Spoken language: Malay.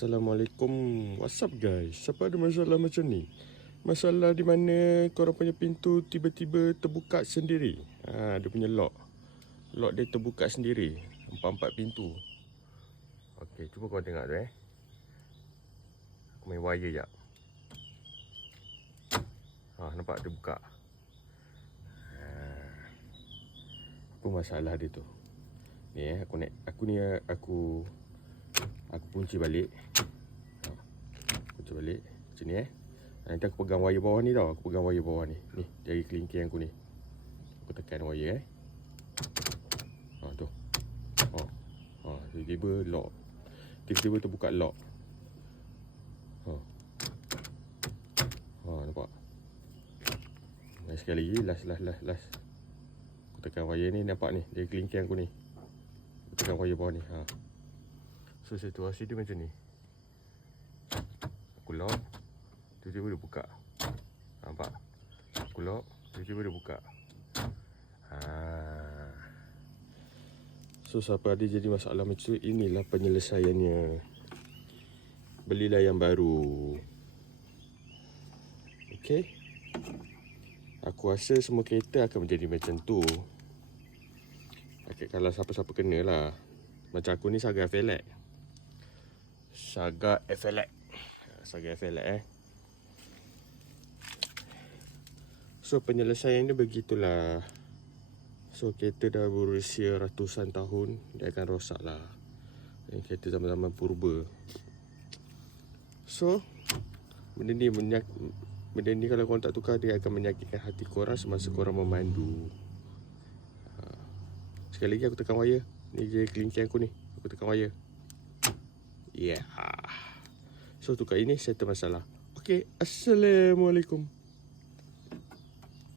Assalamualaikum. What's up guys? Siapa ada masalah macam ni? Masalah di mana korang punya pintu tiba-tiba terbuka sendiri. Dia punya lock dia terbuka sendiri. Empat pintu. Okey, cuba korang tengok tu Aku main wire jap. Nampak dia buka. Apa masalah dia tu? Ni aku kunci balik. Kunci balik macam ni Nanti aku pegang wire bawah ni tau. Aku pegang wire bawah ni. Ni jari kelingking aku ni. Aku tekan wire tu. Tiba-tiba lock. Tiba-tiba terbuka lock. Nampak. Sekali lagi. Last. Aku tekan wire ni. Nampak ni jari kelingking aku ni. Aku tekan wire bawah ni. So situasi dia macam ni. Aku lock, tiba-tiba dia buka. Nampak? Aku lock, tiba-tiba dia buka. So siapa ada jadi masalah macam tu, inilah penyelesaiannya. Belilah yang baru. Okay? Aku rasa semua kereta akan menjadi macam tu. Okay, kalau siapa-siapa kena lah. Macam aku ni Saga FLX. Saga FLX So penyelesaian dia begitulah. So kereta dah berusia ratusan tahun, dia akan rosak lah. Kereta zaman-zaman purba. So benda ni kalau korang tak tukar, dia akan menyakitkan hati korang semasa korang memandu. Sekali lagi aku tekan wire. Ni je kelingking aku ni. Aku tekan wire. So tukar ini settle masalah. Okay, Assalamualaikum.